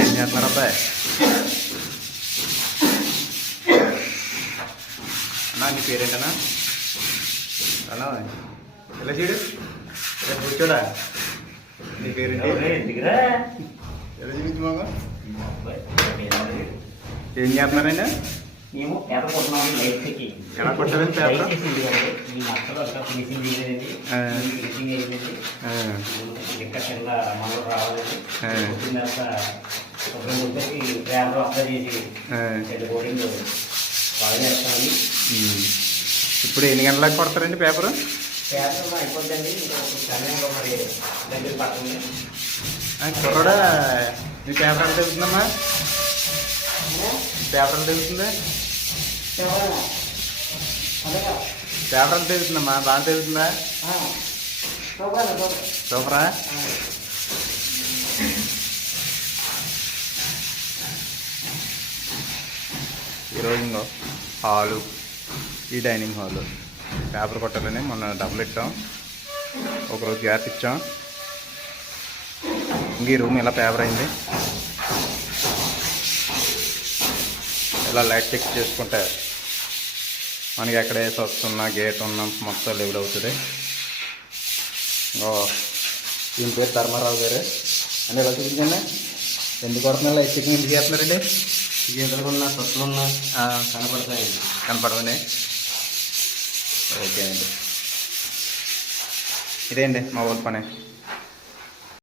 ఏం చేస్తున్నారు అబ్బాయి? అన్నా నీ పేరేంటనా? అన్నా ఇలా చూడు, ఇలా కూర్చోడా. నీ పేరేంటి? ఎలా చూపించు మామ. ఏం చేస్తున్నారండి? మేము పేపర్ కొట్టున్నాం. లైట్కి ఎలా కొట్టారండి పేపర్? ఈ మట్టలు ఫినిషింగ్ చేయలేదండి. ఫినిషింగ్ అయ్యిందండి. ఇంకా కింద మనలు రావాలండి. కొట్టిన తర్వాత ఒక ముద్దకి పేపర్ అప్లై చేసి పెద్ద కోటింగ్ బాగా చేస్తామండి. ఇప్పుడు ఎన్ని గంటలకు కొడతారండి పేపరు? పేపర్ అయిపోద్దండి. ఇంకా సమయంలో మరి దగ్గర పడుతుంది. కుర్రాడా మీ పేపర్ ఎంత అవుతుందమ్మా? పేపర్ ఎంత అవుతుంది? పేపర్ ఎంత అవుతుందమ్మా? బాగా అవుతుందా? సూపరా. ఈరోజు ఇంకో హాలు, ఈ డైనింగ్ హాలు పేపర్ కొట్టాలని మొన్న డబ్బులు ఇచ్చాం, ఒకరోజు గ్యాప్ ఇచ్చాం. ఇంక ఈ రూమ్ ఇలా పేపర్ అయింది. ఇలా లైట్ చెక్ చేసుకుంటే మనకి ఎక్కడ వేసి వస్తున్నా గేట్ ఉన్నా మొత్తం లెవెల్ అవుతుంది. దీని పేరు ధర్మారావు గారు అని ఇలా చూపించండి. ఎందుకు కొడుతున్నా లైట్ చెకింగ్ ఎందుకు చేస్తున్నారండి? గీతలున్నా సొత్తులున్నా కనపడతాయండి. కనపడవండి. ఓకే అండి, ఇదే అండి మా ఊరి పని.